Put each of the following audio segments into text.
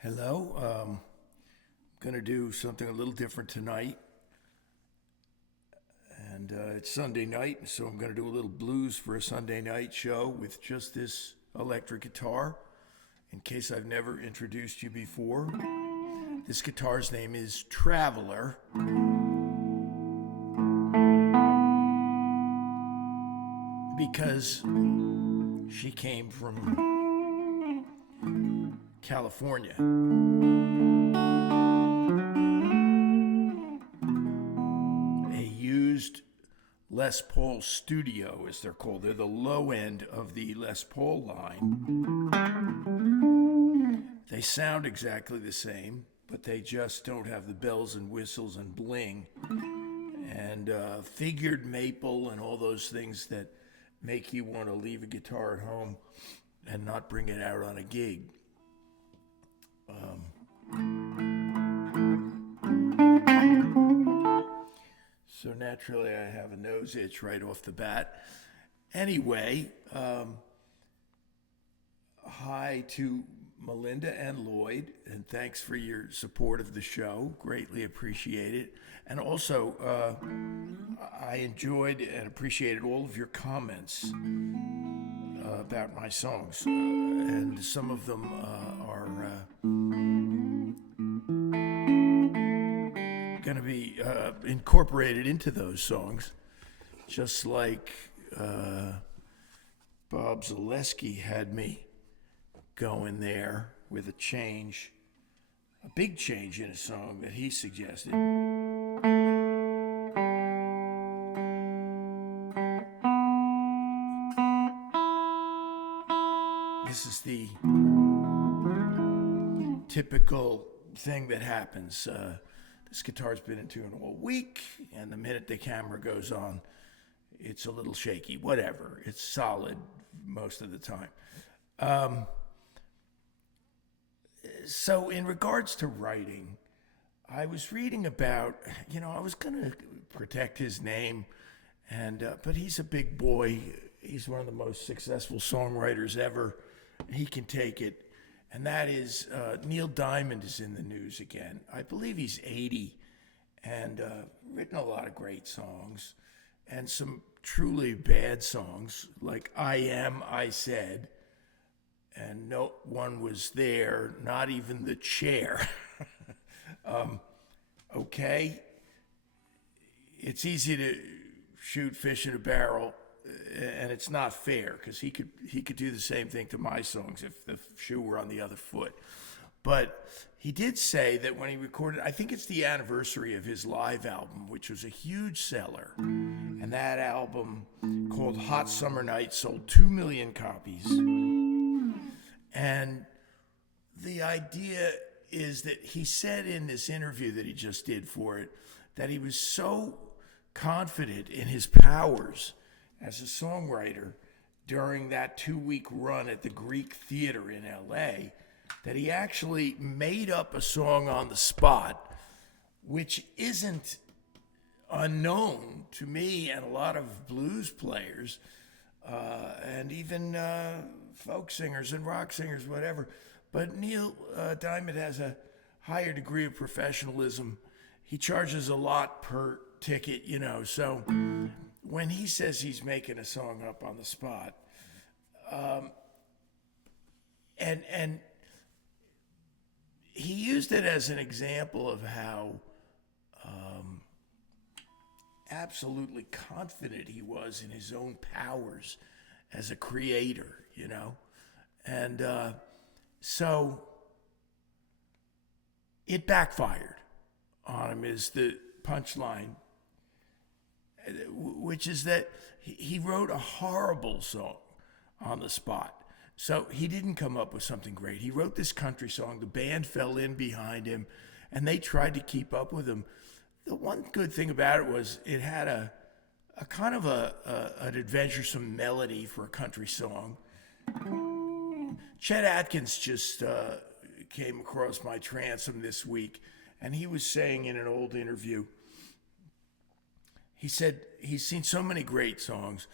Hello. I'm going to do something a little different tonight. And it's Sunday night, so I'm going to do a little blues for a Sunday night show with just this electric guitar. In case I've never introduced you before, this guitar's name is Traveler. Because she came from California. A used Les Paul Studio, as they're called. They're the low end of the Les Paul line. They sound exactly the same, but they just don't have the bells and whistles and bling and figured maple and all those things that make you want to leave a guitar at home and not bring it out on a gig. So naturally I have a nose itch right off the bat. Anyway, hi to Melinda and Lloyd, and thanks for your support of the show. Greatly appreciate it. And also, I enjoyed and appreciated all of your comments about my songs, and some of them are going to be incorporated into those songs, just like Bob Zaleski had me going there with a big change in a song that he suggested. This is the typical thing that happens. This guitar's been in tune all week, and the minute the camera goes on, it's a little shaky. Whatever. It's solid most of the time. So in regards to writing, I was reading about, I was going to protect his name, but he's a big boy. He's one of the most successful songwriters ever. He can take it. And that is Neil Diamond is in the news again. I believe he's 80 and written a lot of great songs and some truly bad songs like I Am, I Said, and No One Was There, Not Even the Chair. Okay, it's easy to shoot fish in a barrel, and it's not fair because he could do the same thing to my songs if the shoe were on the other foot. But he did say that when he recorded, I think it's the anniversary of his live album, which was a huge seller, and that album called Hot Summer Night sold 2 million copies. And the idea is that he said in this interview that he just did for it that he was so confident in his powers as a songwriter during that 2-week run at the Greek Theater in LA that he actually made up a song on the spot, which isn't unknown to me and a lot of blues players and even folk singers and rock singers, whatever. But Neil Diamond has a higher degree of professionalism. He charges a lot per ticket, so when he says he's making a song up on the spot, and he used it as an example of how absolutely confident he was in his own powers as a creator, and so it backfired on him is the punchline, which is that he wrote a horrible song on the spot. So he didn't come up with something great. He wrote this country song. The band fell in behind him, and they tried to keep up with him. The one good thing about it was it had a kind of an adventuresome melody for a country song. Chet Atkins just came across my transom this week, and he was saying in an old interview, he said he's seen so many great songs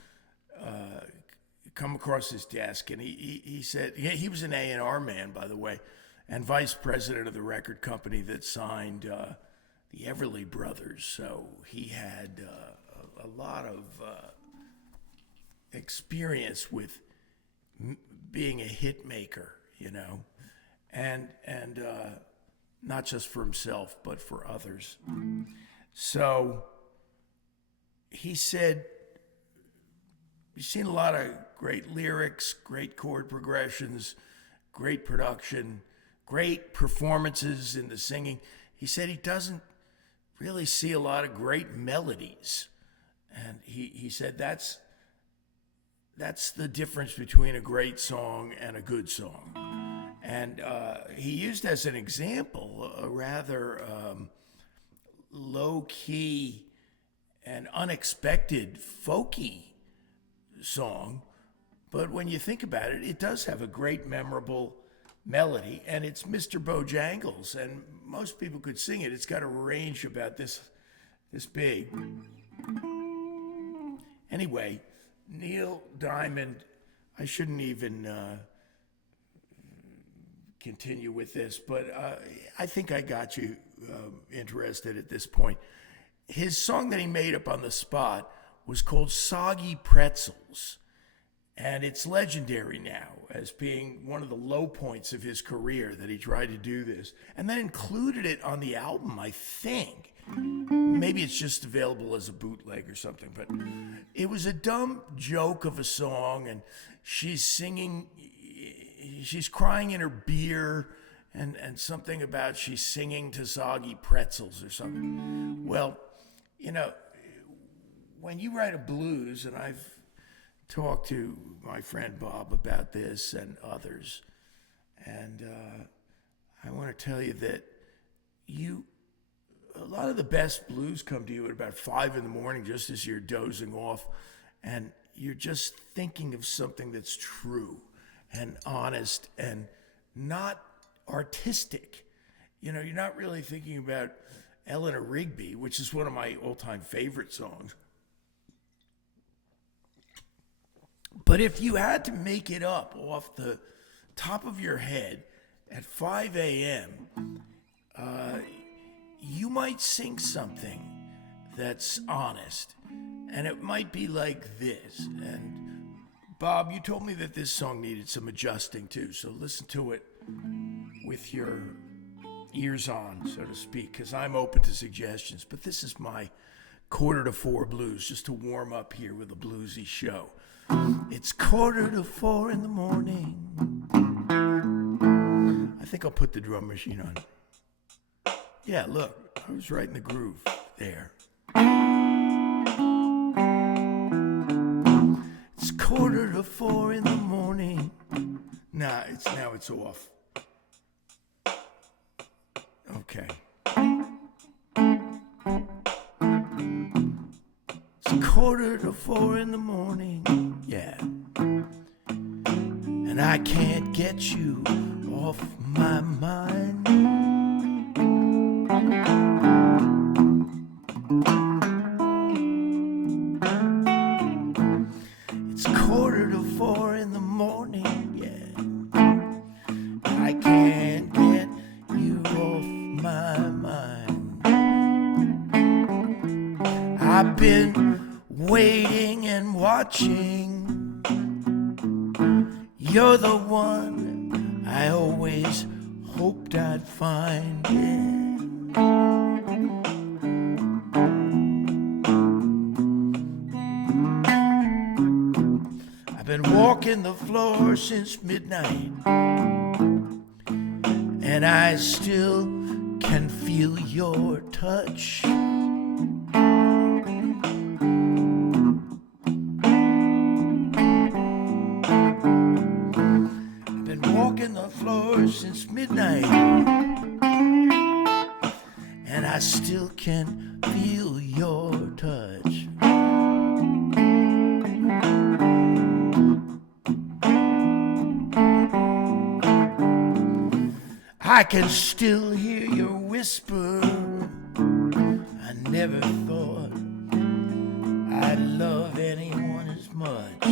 come across his desk, and he said he was an A&R man, by the way, and vice president of the record company that signed the Everly Brothers. So he had a lot of experience with being a hit maker, and not just for himself, but for others. So he said, you've seen a lot of great lyrics, great chord progressions, great production, great performances in the singing. He said he doesn't really see a lot of great melodies. And he said that's the difference between a great song and a good song. And he used as an example a rather low-key and unexpected folky song. But when you think about it, it does have a great memorable melody, and it's Mr. Bojangles, and most people could sing it. It's got a range about this big. Anyway, Neil Diamond, I shouldn't even continue with this, but I think I got you interested at this point. His song that he made up on the spot was called Soggy Pretzels, and it's legendary now as being one of the low points of his career that he tried to do this, and then included it on the album, I think. Maybe it's just available as a bootleg or something, but it was a dumb joke of a song, and she's singing, she's crying in her beer, and something about she's singing to soggy pretzels or something. Well, when you write a blues, and I've talked to my friend Bob about this and others, and I want to tell you that a lot of the best blues come to you at about 5 a.m, just as you're dozing off, and you're just thinking of something that's true and honest and not artistic. You're not really thinking about Eleanor Rigby, which is one of my all-time favorite songs. But if you had to make it up off the top of your head at 5 a.m., you might sing something that's honest, and it might be like this. And Bob, you told me that this song needed some adjusting too, so listen to it with your ears on, so to speak, because I'm open to suggestions. But this is my 3:45 blues, just to warm up here with a bluesy show. It's 3:45 a.m. I think I'll put the drum machine on. Yeah, look, I was right in the groove there. It's 3:45 a.m. Now it's off. Okay. It's 3:45 a.m. Yeah. And I can't get you off my mind. It's 3:45 a.m. Yeah. I can't get you off my mind. I've been waiting and watching. You're the one I always hoped I'd find. Yeah. I've been walking the floor since midnight, and I still can feel your touch. I've been walking the floor since midnight, and I still can feel your touch. I can still hear your whisper. I never thought I'd love anyone as much.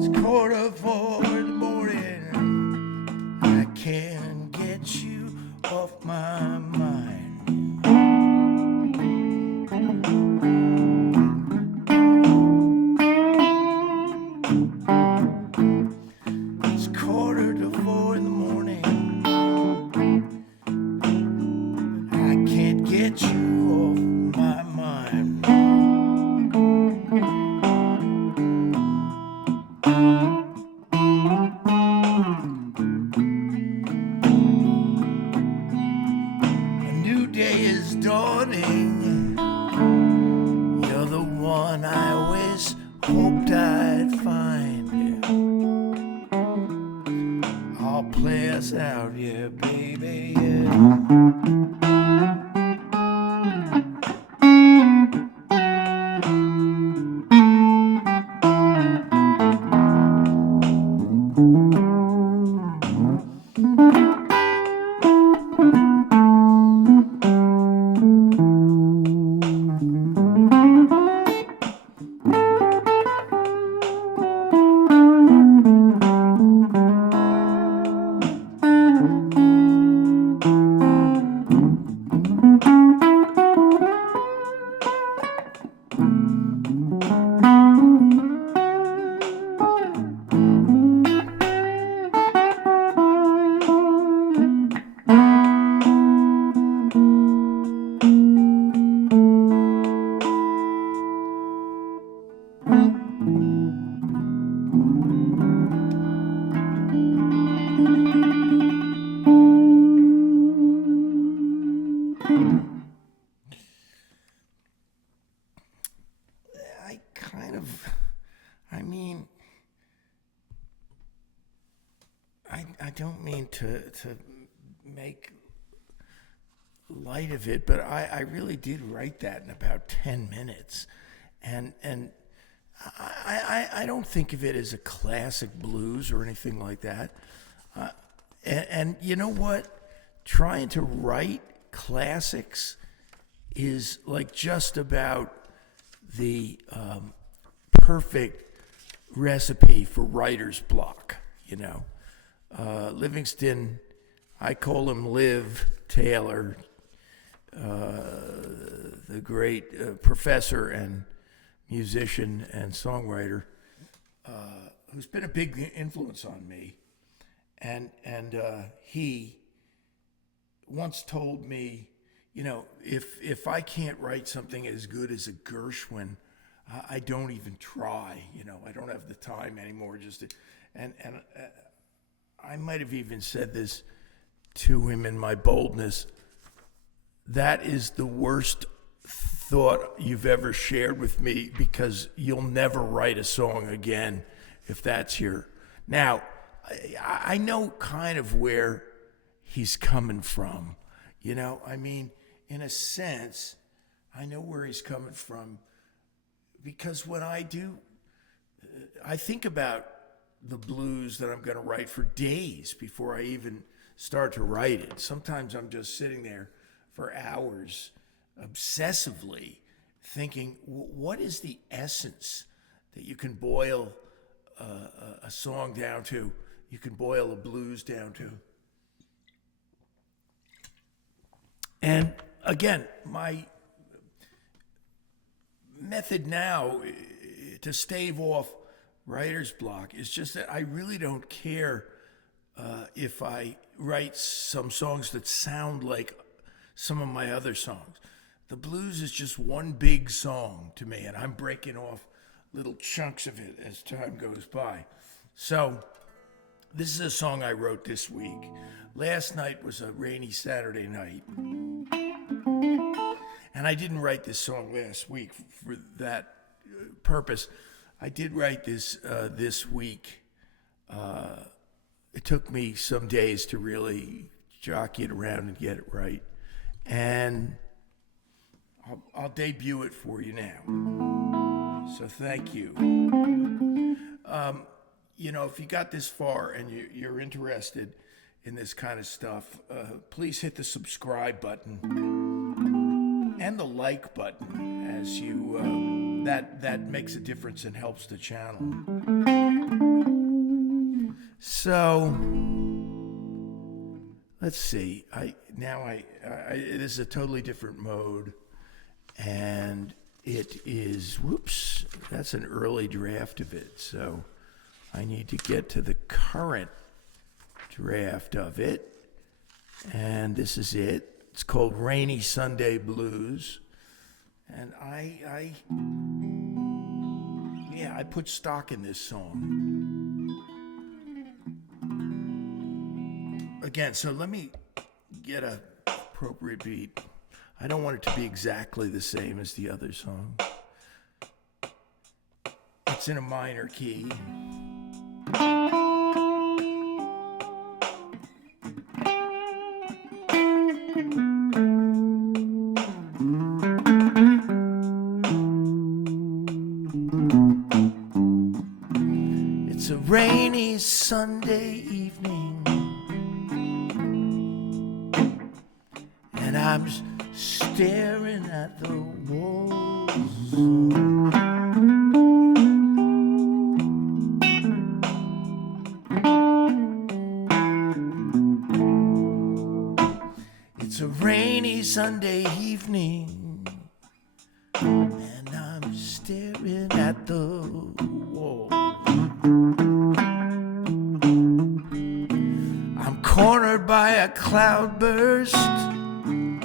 It's 4:15 in the morning. I can't get you off my mind. It's 4:45 in the morning. I can't get you off my mind. A new day is dawning. You're the one I always hoped I'd find. I'll play us out, yeah, baby, yeah. I don't mean to make light of it, but I really did write that in about 10 minutes. And I don't think of it as a classic blues or anything like that. And you know what? Trying to write classics is like just about the perfect recipe for writer's block, you know. Livingston, I call him Liv Taylor, the great professor and musician and songwriter, who's been a big influence on me. And he once told me, you know, if I can't write something as good as a Gershwin, I don't even try. You know, I don't have the time anymore. And I might have even said this to him in my boldness. That is the worst thought you've ever shared with me, because you'll never write a song again if that's your. Now, I know kind of where he's coming from. You know, I mean, in a sense, I know where he's coming from, because when I think about the blues that I'm going to write for days before I even start to write it. Sometimes I'm just sitting there for hours obsessively thinking, what is the essence that you can boil a song down to, you can boil a blues down to. And again, my method now to stave off writer's block is just that I really don't care if I write some songs that sound like some of my other songs. The blues is just one big song to me, and I'm breaking off little chunks of it as time goes by. So this is a song I wrote this week. Last night was a rainy Saturday night, and I didn't write this song last week for that purpose. I did write this this week it took me some days to really jockey it around and get it right. And I'll debut it for you now. So thank you. If you got this far and you're interested in this kind of stuff, please hit the subscribe button and the like button, as you that makes a difference and helps the channel. So let's see. This is a totally different mode, and it is. Whoops, that's an early draft of it. So I need to get to the current draft of it, and this is it. It's called Rainy Sunday Blues, and I put stock in this song. Again, so let me get a appropriate beat. I don't want it to be exactly the same as the other song. It's in a minor key. It's a rainy Sunday evening, and I'm staring at the walls. It's a rainy Sunday evening, and I'm staring at the wall. I'm cornered by a cloudburst. I'm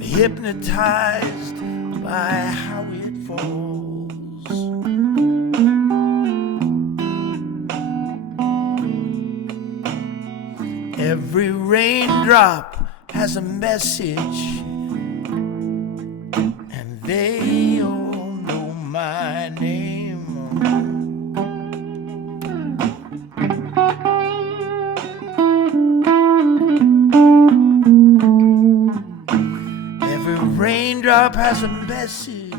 hypnotized by how it falls. Every raindrop has a message, and they all know my name. Every raindrop has a message,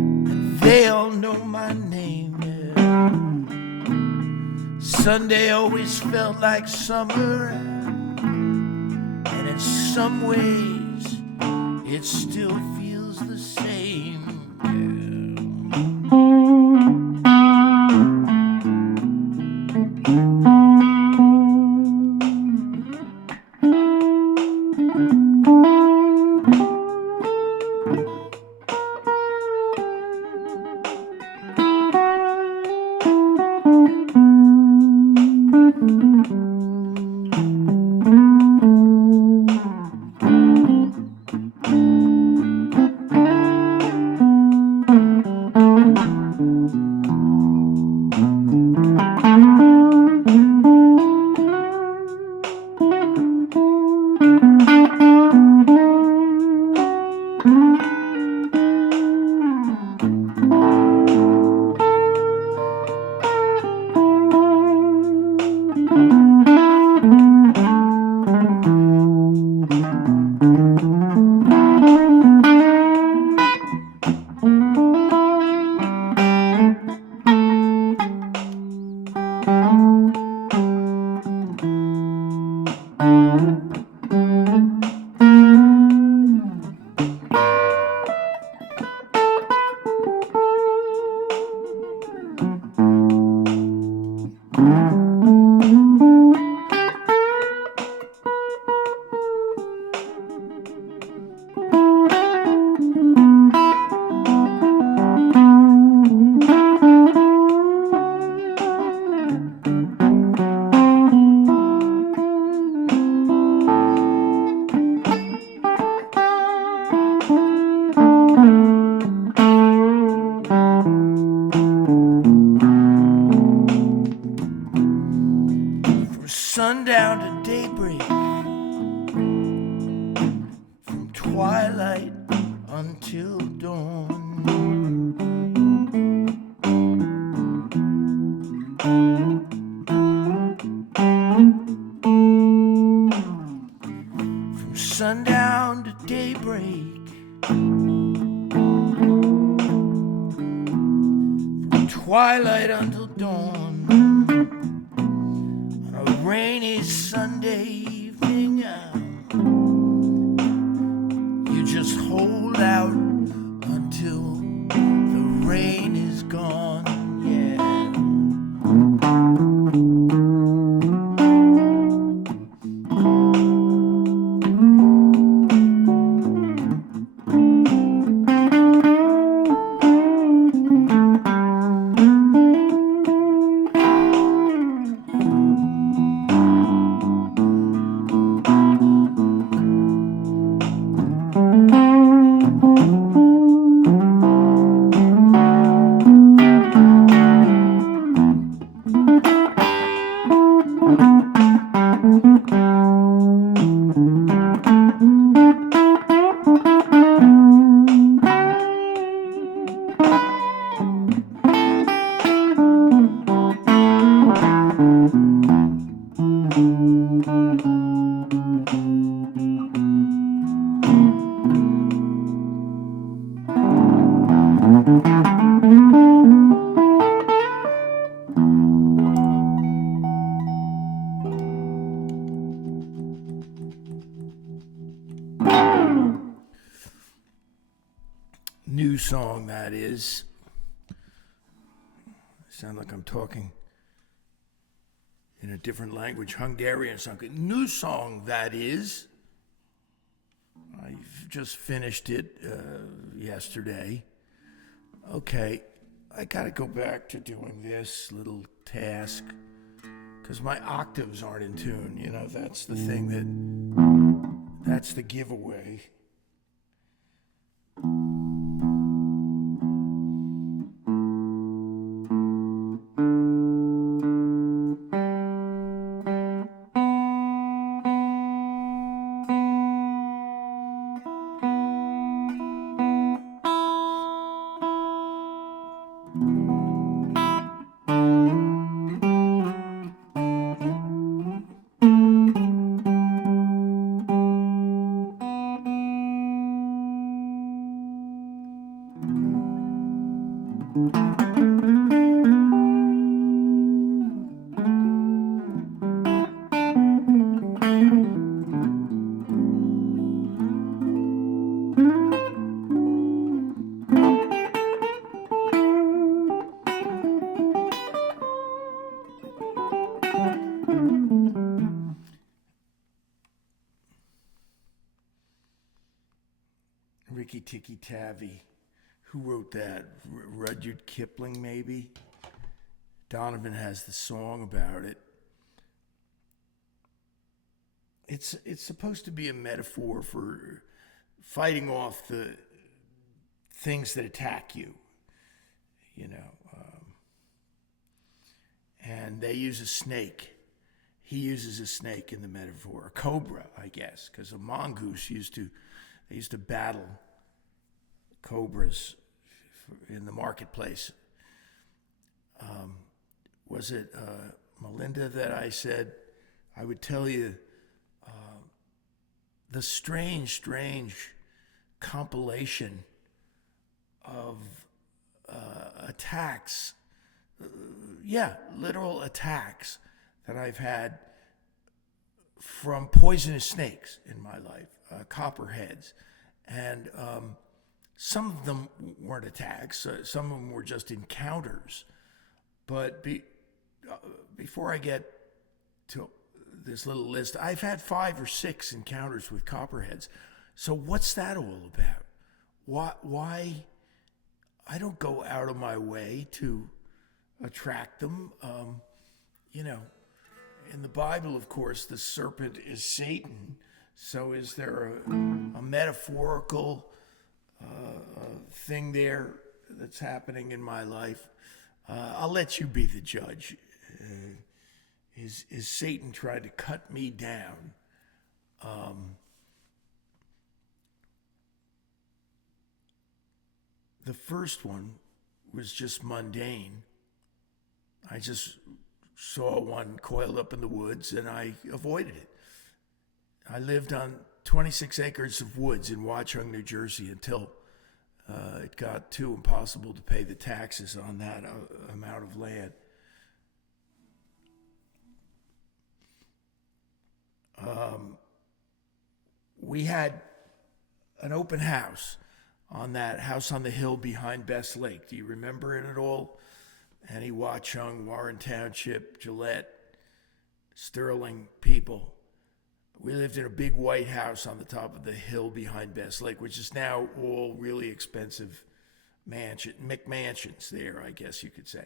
and they all know my name. Yeah. Sunday always felt like summer, and in some ways it still feels the same. twilight until dawn. On a rainy Sunday evening, you just hold out until the rain is gone, yeah. New song, that is. Sound like I'm talking in a different language, Hungarian something. New song, that is. I've just finished it yesterday. Okay, I gotta go back to doing this little task because my octaves aren't in tune. You know, that's the thing that's the giveaway. Ricky Tikki Tavi. Who wrote that? Rudyard Kipling, maybe? Donovan has the song about it. It's supposed to be a metaphor for fighting off the things that attack you, you know. And they use a snake. He uses a snake in the metaphor, a cobra, I guess, because a mongoose used to battle cobras in the marketplace. Was it Melinda that I said I would tell you the strange compilation of attacks, literal attacks that I've had from poisonous snakes in my life, copperheads. And some of them weren't attacks. Some of them were just encounters. But before I get to this little list, I've had 5 or 6 encounters with copperheads. So what's that all about? Why? I don't go out of my way to attract them. In the Bible, of course, the serpent is Satan. So is there a metaphorical thing there that's happening in my life? I'll let you be the judge. Is Satan trying to cut me down? The first one was just mundane. I just saw one coiled up in the woods and I avoided it. I lived on 26 acres of woods in Watchung, New Jersey until it got too impossible to pay the taxes on that amount of land. We had an open house on that house on the hill behind Best Lake. Do you remember it at all? Annie Watchung, Warren Township, Gillette, Sterling people. We lived in a big white house on the top of the hill behind Best Lake, which is now all really expensive McMansions there, I guess you could say.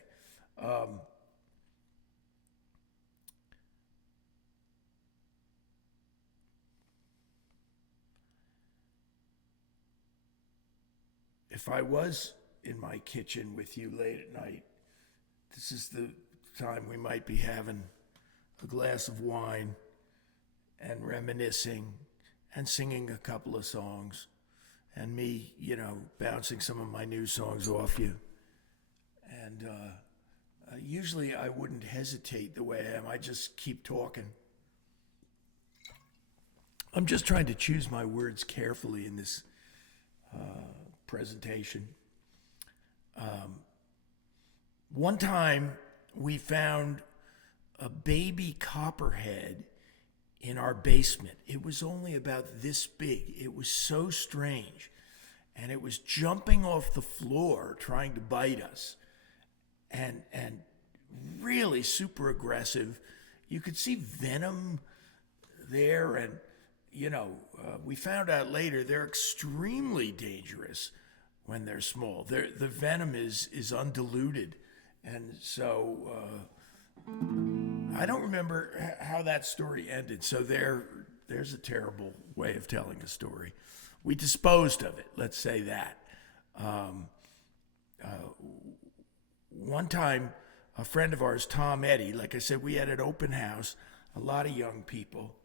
If I was in my kitchen with you late at night, this is the time we might be having a glass of wine and reminiscing and singing a couple of songs and me, bouncing some of my new songs off you. And usually I wouldn't hesitate the way I am. I just keep talking. I'm just trying to choose my words carefully in this presentation. One time we found a baby copperhead in our basement. It was only about this big. It was so strange. And it was jumping off the floor trying to bite us. And really super aggressive. You could see venom there. And, we found out later they're extremely dangerous when they're small. The venom is undiluted. And so I don't remember how that story ended. So there's a terrible way of telling a story. We disposed of it, let's say that. One time, a friend of ours, Tom Eddy, like I said, we had an open house. A lot of young people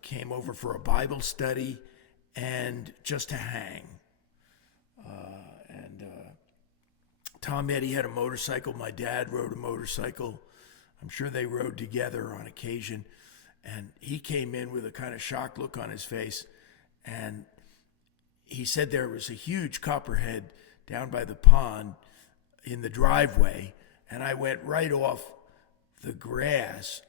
came over for a Bible study and just to hang. Tom Eddy had a motorcycle. My dad rode a motorcycle. I'm sure they rode together on occasion. And he came in with a kind of shocked look on his face. And he said there was a huge copperhead down by the pond in the driveway. And I went right off the grass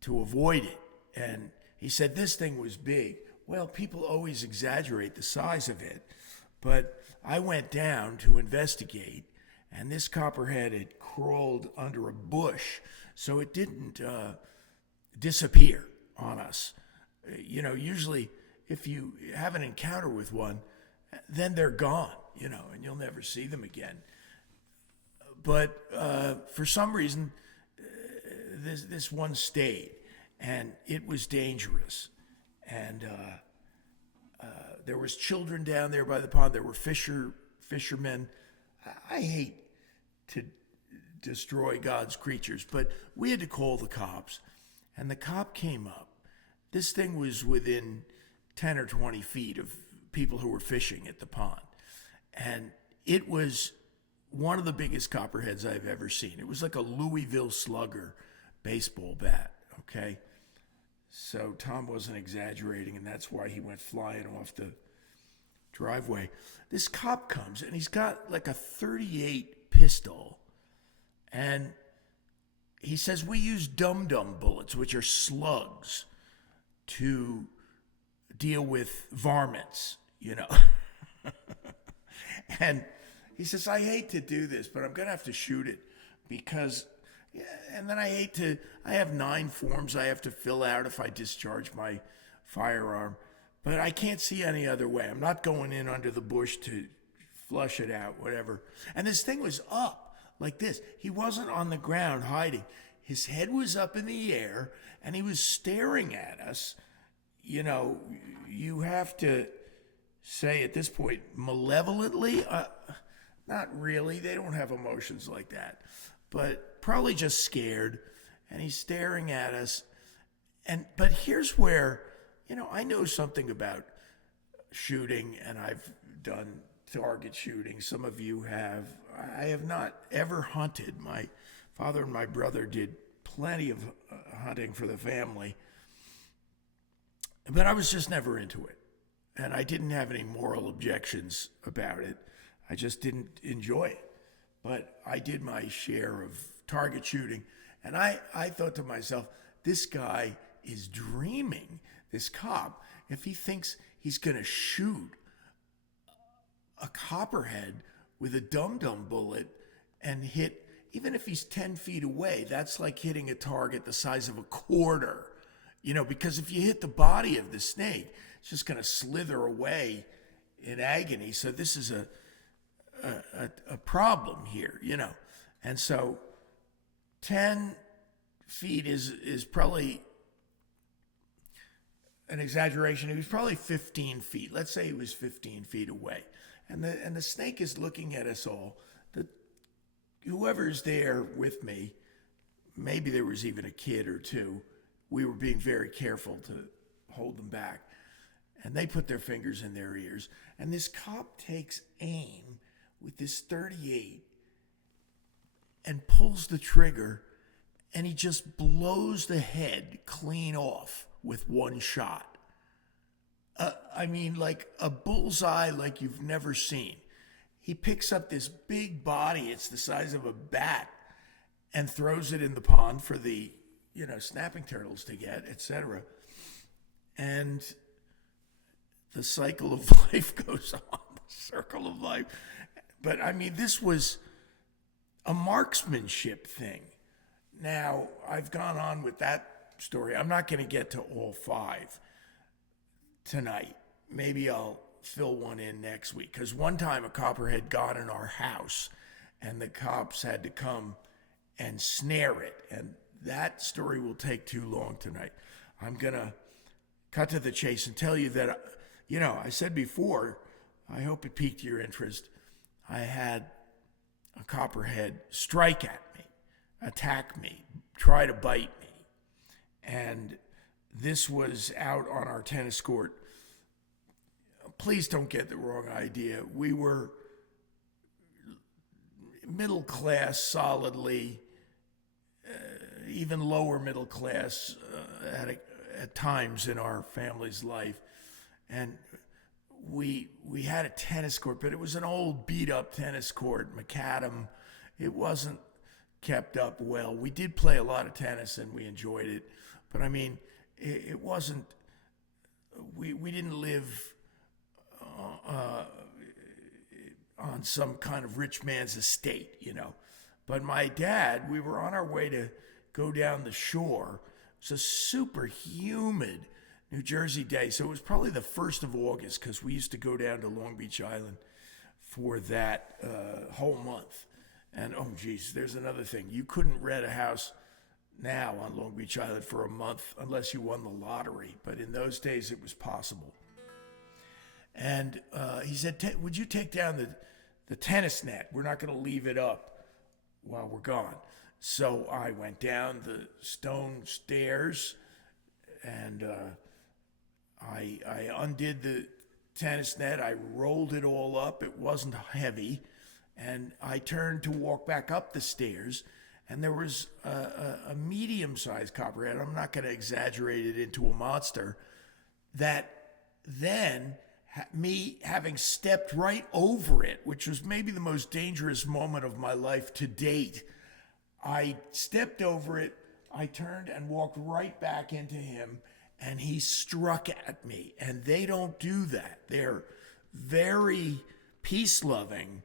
to avoid it. And he said this thing was big. Well, people always exaggerate the size of it. But I went down to investigate. And this copperhead had crawled under a bush, so it didn't disappear on us. Usually if you have an encounter with one, then they're gone, and you'll never see them again. But for some reason, this one stayed, and it was dangerous. And there was children down there by the pond. There were fishermen. I hate to destroy God's creatures, but we had to call the cops, and the cop came up. This thing was within 10 or 20 feet of people who were fishing at the pond, and it was one of the biggest copperheads I've ever seen. It was like a Louisville Slugger baseball bat, okay? So Tom wasn't exaggerating, and that's why he went flying off the driveway. This cop comes and he's got like a .38 pistol, and he says we use dum-dum bullets, which are slugs, to deal with varmints, And he says, I hate to do this, but I'm gonna have to shoot it because, and then I have 9 forms I have to fill out if I discharge my firearm. But I can't see any other way. I'm not going in under the bush to flush it out, whatever. And this thing was up like this. He wasn't on the ground hiding. His head was up in the air, and he was staring at us. You have to say at this point, malevolently? Not really. They don't have emotions like that. But probably just scared, and he's staring at us. But here's where... I know something about shooting, and I've done target shooting. Some of you have. I have not ever hunted. My father and my brother did plenty of hunting for the family, but I was just never into it. and I didn't have any moral objections about it. I just didn't enjoy it. But I did my share of target shooting, and I thought to myself, this guy is dreaming, this cop, if he thinks he's going to shoot a copperhead with a dum-dum bullet and hit, even if he's 10 feet away, that's like hitting a target the size of a quarter. Because if you hit the body of the snake, it's just going to slither away in agony. So this is a problem here, And so 10 feet is probably an exaggeration. He was probably 15 feet. Let's say he was 15 feet away. And the snake is looking at us all. Whoever's there with me, maybe there was even a kid or two, we were being very careful to hold them back. And they put their fingers in their ears. And this cop takes aim with this .38 and pulls the trigger, and he just blows the head clean off with one shot. Like a bullseye like you've never seen. He picks up this big body, it's the size of a bat, and throws it in the pond for the, snapping turtles to get, etc. And the cycle of life goes on, the circle of life. But this was a marksmanship thing. Now, I've gone on with that story. I'm not going to get to all 5 tonight. Maybe I'll fill one in next week. Because one time a copperhead got in our house and the cops had to come and snare it. And that story will take too long tonight. I'm going to cut to the chase and tell you that, I said before, I hope it piqued your interest. I had a copperhead strike at me, attack me, try to bite me. And this was out on our tennis court. Please don't get the wrong idea. We were middle class solidly, even lower middle class at times in our family's life. And we had a tennis court, but it was an old beat up tennis court, macadam. It wasn't kept up well. We did play a lot of tennis and we enjoyed it, but it wasn't, we didn't live on some kind of rich man's estate, But my dad, we were on our way to go down the shore. It was a super humid New Jersey day, so it was probably the 1st of August because we used to go down to Long Beach Island for that whole month. And, oh, geez, there's another thing. You couldn't rent a house now on Long Beach Island for a month unless you won the lottery. But in those days, it was possible. And he said, would you take down the tennis net? We're not going to leave it up while we're gone. So I went down the stone stairs and I undid the tennis net. I rolled it all up. It wasn't heavy. And I turned to walk back up the stairs, and there was a medium-sized copperhead. I'm not going to exaggerate it into a monster. That then, me having stepped right over it, which was maybe the most dangerous moment of my life to date, I stepped over it, I turned and walked right back into him, and he struck at me. And they don't do that. They're very peace-loving,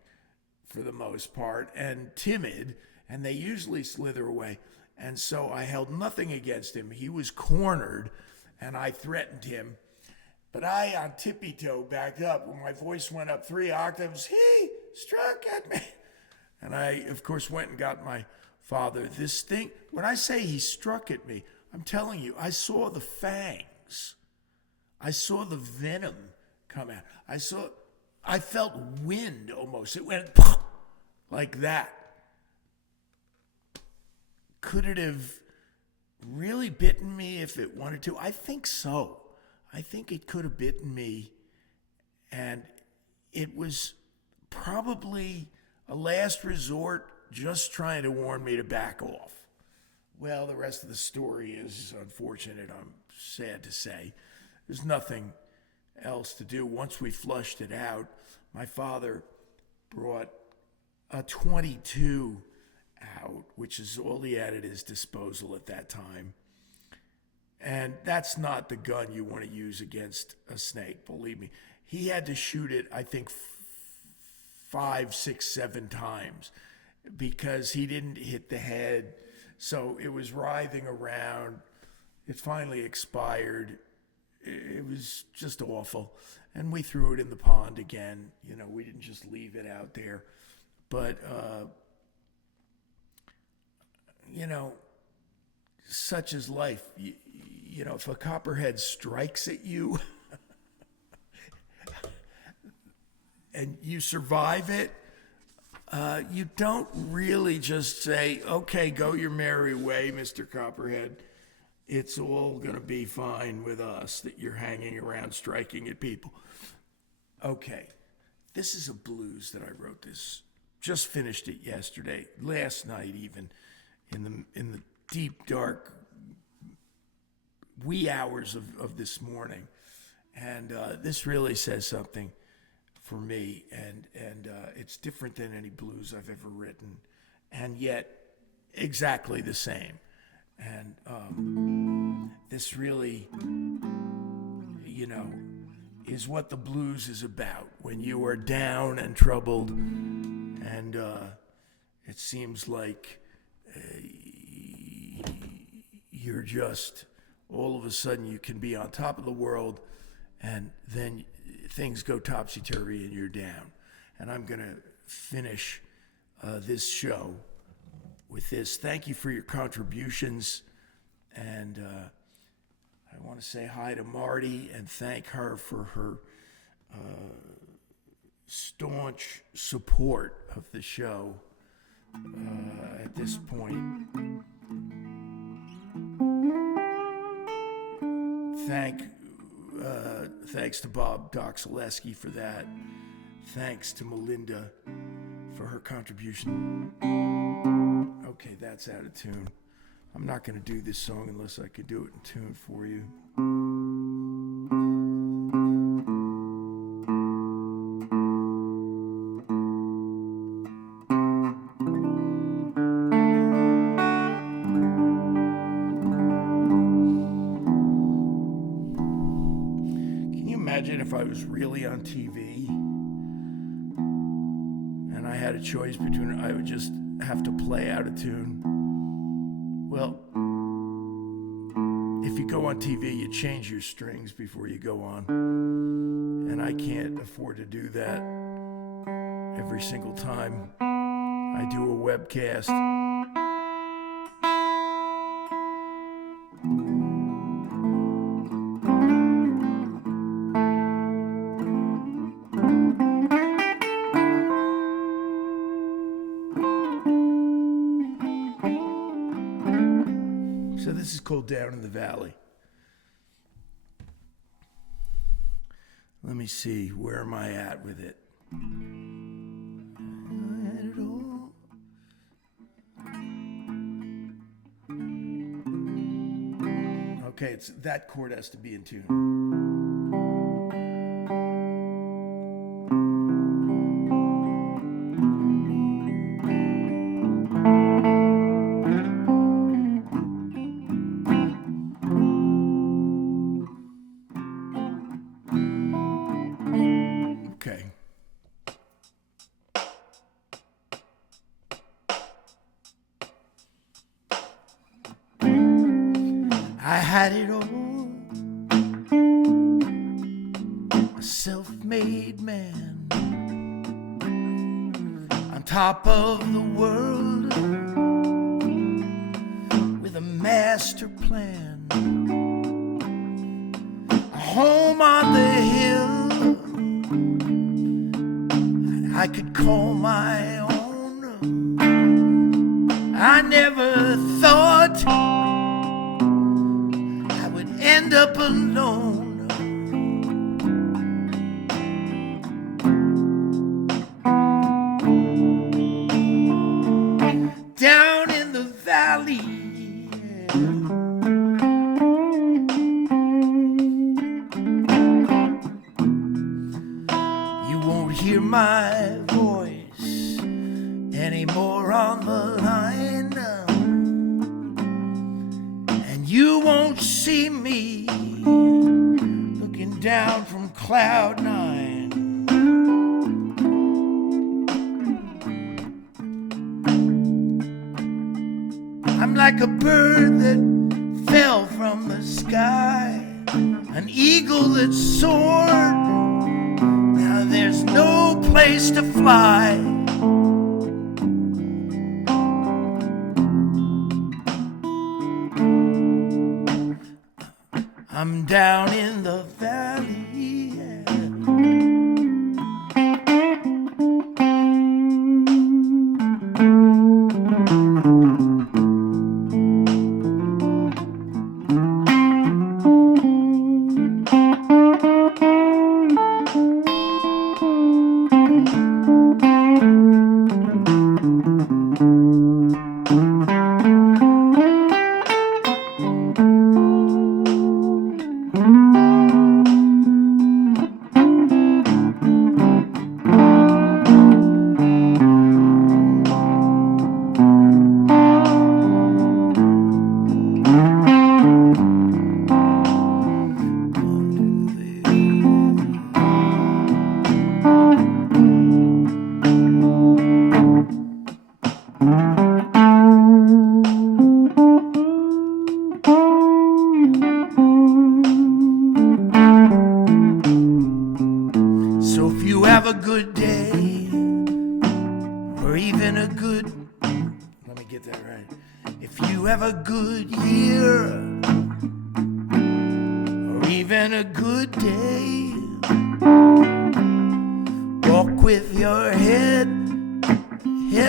for the most part, and timid, and they usually slither away. And so I held nothing against him. He was cornered, and I threatened him. But I, on tippy-toe, backed up. When my voice went up 3 octaves, he struck at me. And I, of course, went and got my father. This thing, when I say he struck at me, I'm telling you, I saw the fangs. I saw the venom come out. I felt wind almost. It went like that. Could it have really bitten me if it wanted to? I think so. I think it could have bitten me. And it was probably a last resort, just trying to warn me to back off. Well, the rest of the story is unfortunate, I'm sad to say. There's nothing else to do. Once we flushed it out, my father brought a 22 out, which is all he had at his disposal at that time. And that's not the gun you want to use against a snake, believe me. He had to shoot it, I think, 5, 6, 7 times because he didn't hit the head. So it was writhing around. It finally expired. It was just awful. And we threw it in the pond again. You know, we didn't just leave it out there. But, you know, such is life. You know, if a copperhead strikes at you and you survive it, you don't really just say, okay, go your merry way, Mr. Copperhead. It's all going to be fine with us that you're hanging around striking at people. Okay, this is a blues that I wrote this. Just finished it yesterday, last night even, in the deep, dark, wee hours of this morning. And this really says something for me, and it's different than any blues I've ever written, and yet exactly the same. And this really, you know, is what the blues is about. When you are down and troubled, and it seems like you're just, all of a sudden you can be on top of the world, and then things go topsy-turvy and you're down. And I'm going to finish this show with this. Thank you for your contributions. And I want to say hi to Marty and thank her for her staunch support of the show at this point. Thanks to Bob Doxaleski for that. Thanks to Melinda for her contribution. Okay, that's out of tune. I'm not going to do this song unless I could do it in tune for you. Imagine if I was really on TV and I had a choice between, I would just have to play out of tune. Well, if you go on TV, you change your strings before you go on. And I can't afford to do that every single time I do a webcast. So this is called Down in the Valley. Let me see, where am I at with it? Okay, that chord has to be in tune. Okay. I had it all, a self-made man, on top of the world, with a master plan, a home on the hill I could call my own. I never thought I would end up alone. Down in the valley, you're on the line, and you won't see me looking down from cloud nine. I'm like a bird that fell from the sky, an eagle that soared. Now there's no place to fly. I'm down in the valley, yeah. So if you have a good day, or even a good, let me get that right. If you have a good year, or even a good day, walk with your head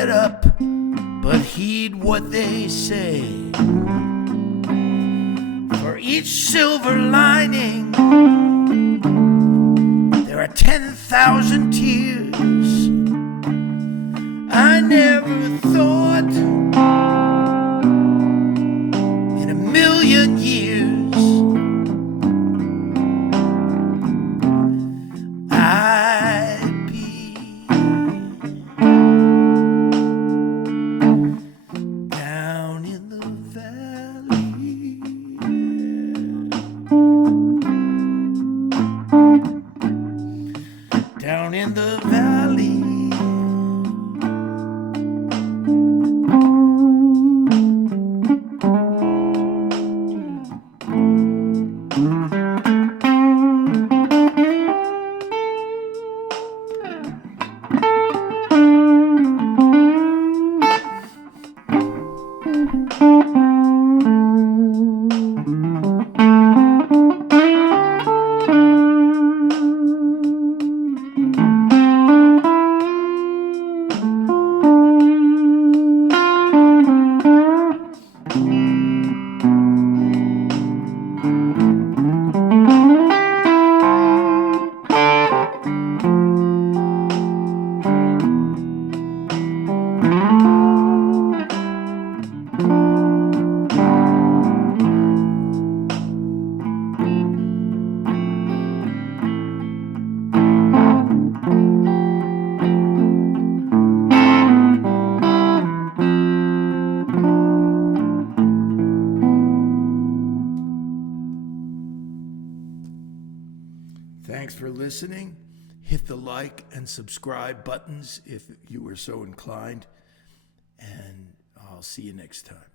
up, but heed what they say. For each silver lining, there are 10,000 tears. I never thought in a million years I'd be down in the valley. Down in the valley. Thanks for listening. Hit the like and subscribe buttons if you were so inclined, and I'll see you next time.